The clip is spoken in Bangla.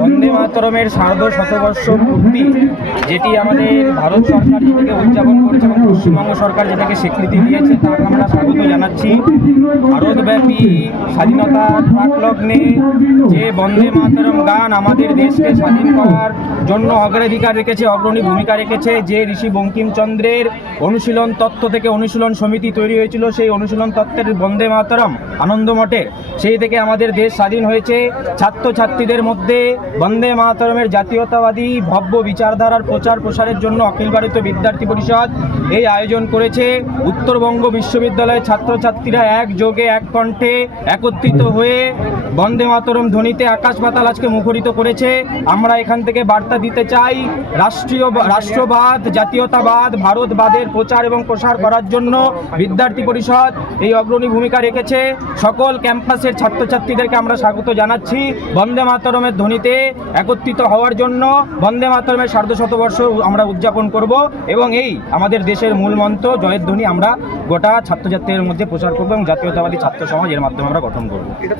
বন্দে মাতরমের শতবর্ষ পূর্তি, যেটি আমাদের ভারত সরকার যেটাকে উদযাপন করছে এবং পশ্চিমবঙ্গ সরকার যেটাকে স্বীকৃতি দিয়েছে, তাকে আমরা স্বাগত জানাচ্ছি। ভারতব্যাপী স্বাধীনতার প্রাকলগ্নে যে বন্দে মাতরম গান আমাদের দেশকে স্বাধীন করার জন্য অগ্রাধিকার রেখেছে, অগ্রণী ভূমিকা রেখেছে, যে ঋষি বঙ্কিমচন্দ্রের অনুশীলন তত্ত্ব থেকে অনুশীলন সমিতি তৈরি হয়েছিল, সেই অনুশীলন তত্ত্বের বন্দে মাতরম আনন্দমঠে, সেই থেকে আমাদের দেশ স্বাধীন হয়েছে। ছাত্রছাত্রীদের মধ্যে বন্দে মাতরমের জাতীয়তাবাদী ভব্য বিচারধারার প্রচার প্রসারের জন্য অখিল ভারতীয় বিদ্যার্থী পরিষদ এই আয়োজন করেছে। উত্তরবঙ্গ বিশ্ববিদ্যালয়ের ছাত্রছাত্রীরা একযোগে এক কণ্ঠে একত্রিত হয়ে বন্দে মাতরম ধ্বনিতে আকাশ পাতাল আজকে মুখরিত করেছে। আমরা এখান থেকে বার্তা দিতে চাই, রাষ্ট্রবাদ, জাতীয়তাবাদ, ভারতবাদের প্রচার এবং প্রসার করার জন্য বিদ্যার্থী পরিষদ এই অগ্রণী ভূমিকা রেখেছে। সকল ক্যাম্পাসের ছাত্রছাত্রীদেরকে আমরা স্বাগত জানাচ্ছি বন্দে মাতরমের ধ্বনিতে একত্রিত হওয়ার জন্য। বন্দে মাতরমের ১৫০ আমরা উদযাপন করব এবং এই আমাদের দেশের মূল মন্ত্র জয়ের ধ্বনি আমরা গোটা ছাত্রছাত্রীদের মধ্যে প্রচার করব এবং জাতীয়তাবাদী ছাত্র সমাজ এর মাধ্যমে আমরা গঠন করব।